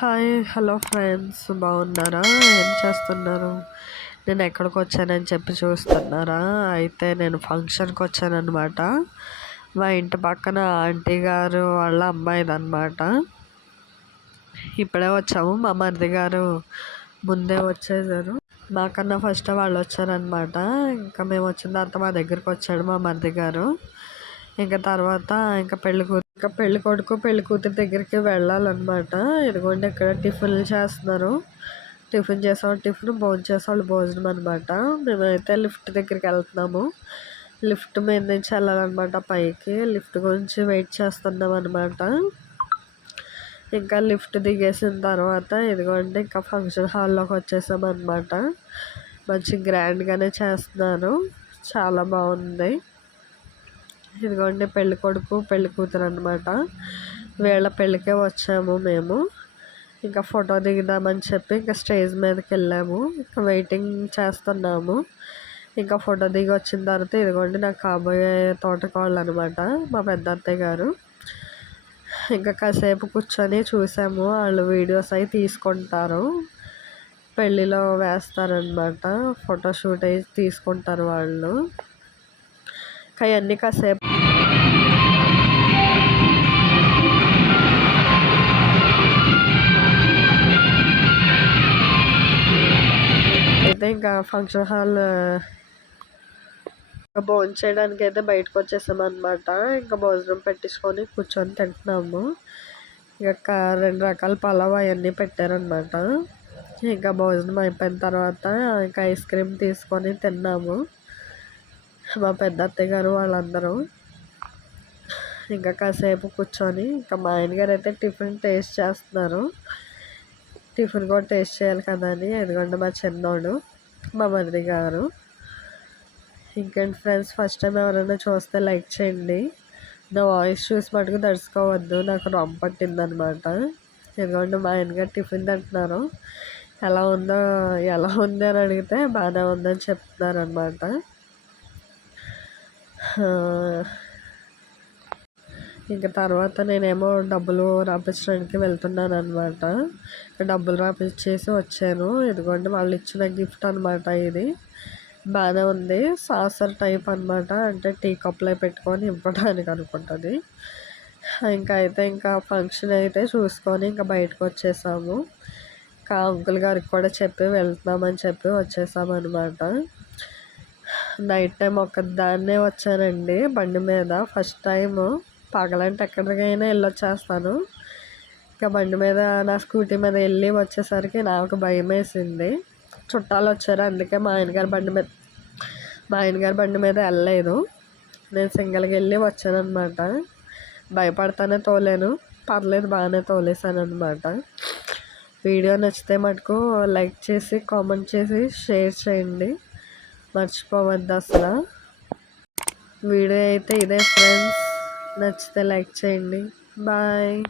Hi hello friends బాగున్నారా? ఏం చేస్తున్నారు? నేను ఎక్కడికి వచ్చానని చెప్పి చూస్తున్నారా? అయితే నేను ఫంక్షన్కి వచ్చానమాట మా ఇంటి పక్కన ఆంటీ గారు వాళ్ళ అమ్మాయిది అనమాట ఇప్పుడే వచ్చాము. మా మరిది గారు ముందే వచ్చేసారు. మాకన్నా ఫస్ట్ వాళ్ళు వచ్చారనమాట ఇంకా మేము వచ్చిన తర్వాత మా దగ్గరికి వచ్చాడు మా మరిది గారు. ఇంకా తర్వాత ఇంకా పెళ్ళి ఇంకా పెళ్ళి కొడుకు పెళ్ళి కూతురు దగ్గరికి వెళ్ళాలన్నమాట. ఇదిగోండి ఇక్కడ టిఫిన్లు చేస్తున్నారు. టిఫిన్ చేసేవాళ్ళు టిఫిన్ భోజనం చేసేవాళ్ళు భోజనం అనమాట మేమైతే లిఫ్ట్ దగ్గరికి వెళ్తున్నాము. లిఫ్ట్ మీద నుంచి వెళ్ళాలన్నమాట పైకి. లిఫ్ట్ గురించి వెయిట్ చేస్తున్నాం అనమాట ఇంకా లిఫ్ట్ దిగేసిన తర్వాత ఇదిగోండి ఇంకా ఫంక్షన్ హాల్లోకి వచ్చేసాం అనమాట మంచి గ్రాండ్గానే చేస్తున్నారు. చాలా బాగుంది. ఇదిగోండి పెళ్ళి కొడుకు పెళ్ళి కూతురు అనమాట వీళ్ళ పెళ్ళికే వచ్చాము మేము. ఇంకా ఫోటో దిగుదామని చెప్పి ఇంకా స్టేజ్ మీదకి వెళ్ళాము. ఇంకా వెయిటింగ్ చేస్తున్నాము. ఇంకా ఫోటో దిగి వచ్చిన తర్వాత ఇదిగోండి నాకు కాబోయే తోటకోళ్ళు అనమాట మా పెద్ద అత్తయ్య గారు. ఇంకా కాసేపు కూర్చొని చూసాము వాళ్ళు వీడియోస్ అవి తీసుకుంటారు. పెళ్ళిలో వేస్తారనమాట ఫోటోషూట్ అవి తీసుకుంటారు వాళ్ళు. అవన్నీ కాసేపు అయితే ఇంకా ఫంక్షన్ హాల్ ఇంకా భోజనం చేయడానికి అయితే బయటకు వచ్చేసాం అనమాట ఇంకా భోజనం పెట్టించుకొని కూర్చొని తింటున్నాము. ఇంకా రెండు రకాల పలావ్ అవన్నీ పెట్టారనమాట ఇంకా భోజనం అయిపోయిన తర్వాత ఇంకా ఐస్ క్రీమ్ తీసుకొని తిన్నాము. మా పెద్ద అత్తయ్య గారు వాళ్ళందరూ. ఇంకా కాసేపు కూర్చొని ఇంకా మా ఆయన గారు అయితే టిఫిన్ టేస్ట్ చేస్తున్నారు. టిఫిన్ కూడా టేస్ట్ చేయాలి కదా అని ఎందుకంటే మా చిన్నోడు మా మరిది గారు. ఇంకేంటి ఫ్రెండ్స్ ఫస్ట్ టైం ఎవరైనా చూస్తే లైక్ చేయండి. నా వాయిస్ చూసి మటుకు తడుచుకోవద్దు నాకు రొమ్మ పట్టిందనమాట. ఎందుకంటే మా ఆయన గారు టిఫిన్ తింటున్నారు. ఎలా ఉందో ఎలా ఉంది అని అడిగితే బాగానే ఉందని చెప్తున్నారు అనమాట ఇంకా తర్వాత నేనేమో డబ్బులు రాపించడానికి వెళ్తున్నాను అనమాట డబ్బులు రాపించేసి వచ్చాను. ఇదిగోండి వాళ్ళు ఇచ్చిన గిఫ్ట్ అనమాట ఇది. బాగానే ఉంది. సాసర్ టైప్ అనమాట అంటే టీ కప్లో పెట్టుకొని ఇవ్వడానికి అనుకుంటుంది. ఇంకా అయితే ఇంకా ఫంక్షన్ అయితే చూసుకొని ఇంకా బయటకు వచ్చేసాము. ఇంకా అంకుల్ గారికి కూడా చెప్పి వెళ్తున్నామని చెప్పి వచ్చేసాము అనమాట నైట్ టైం ఒక్కదాన్నే వచ్చానండి బండి మీద. ఫస్ట్ టైము పగలంటే ఎక్కడికైనా వెళ్ళొచ్చేస్తాను. ఇంకా బండి మీద నా స్కూటీ మీద వెళ్ళి వచ్చేసరికి నాకు భయం వేసింది. చుట్టాలు వచ్చారు అందుకే మా ఆయనగారి బండి మీద మా ఆయనగారి బండి మీద వెళ్ళలేదు. నేను సింగిల్గా వెళ్ళి వచ్చానమాట భయపడతానే తోలేను. పర్లేదు బాగానే తోలేసాను అనమాట వీడియో నచ్చితే మటుకు లైక్ చేసి కామెంట్ చేసి షేర్ చేయండి. మర్చిపోవద్దు అసలు. వీడియో అయితే ఇదే ఫ్రెండ్స్. నచ్చితే లైక్ చేయండి. బాయ్.